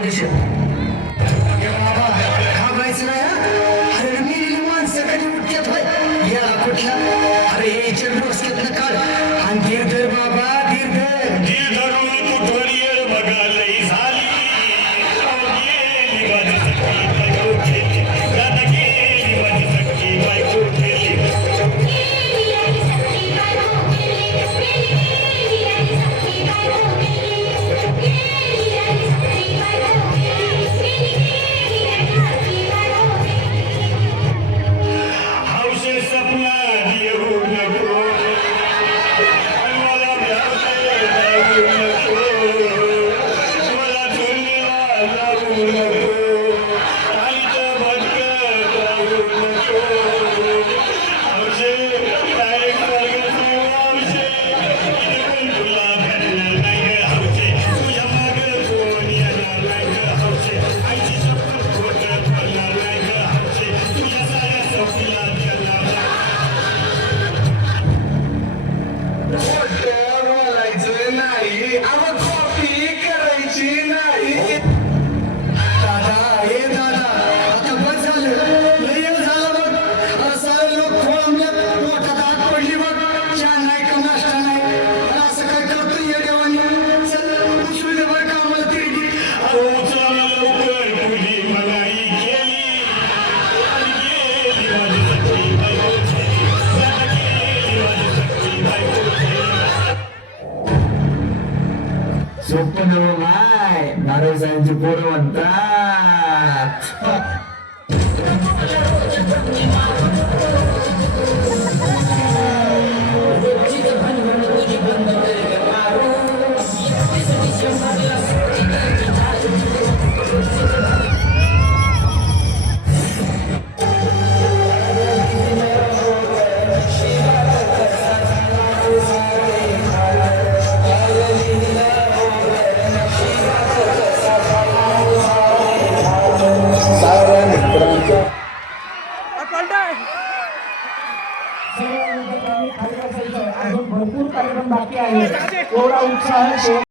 अध्यक्ष बाबा घाबरायचं नाही हा. अरे मेलेली माणसं कधी उठतात होय या कुठला अरे याच्या डोसक्यातलं काढ आणि धीर धर बाबा धीर धर धीर धरून कुठवर येळ बघा लई झाली गेली माझी सखी बायको गेली गाता गेली माझी सखी बायको गेली हौशे सपना येऊ नको मला भ्यावते जाऊ नको मला चुलीला जाऊ नको आईचं भटकं जाऊ नको हौशे काय स्वर्गाचे हौशे इथून तुला भेटणार नाही ग हौशे तुझ्या मागं कोण येणार नाही ग हौशे आईची शपथ खोटं बोलणार नाही ग हौशे तुझ्या साऱ्या सोबतीला देणार नाही खोटं बोलायचं नाही अहो कॉपी करायची नाही दादा हे दादा आता बस झालं लय वेळ झाला बघ असं लोक खोळंबल्यात पोटात आग पडली बघ चहा नाही का नाश्ता नाही आणि असं काय करतो या देवानी चल उचलू दे बरं का आम्हाला तिरगी अहो चला लवकर तुझी मनाई केली आणि गेली माझी सखी बायको गेली आता गेली माझी सखी बायको गेली सोपं माय नारायणांची पोरं म्हणतात साऱ्या मित्रांच्या अजून भरपूर कार्यक्रम बाकी आहे एवढा उत्साह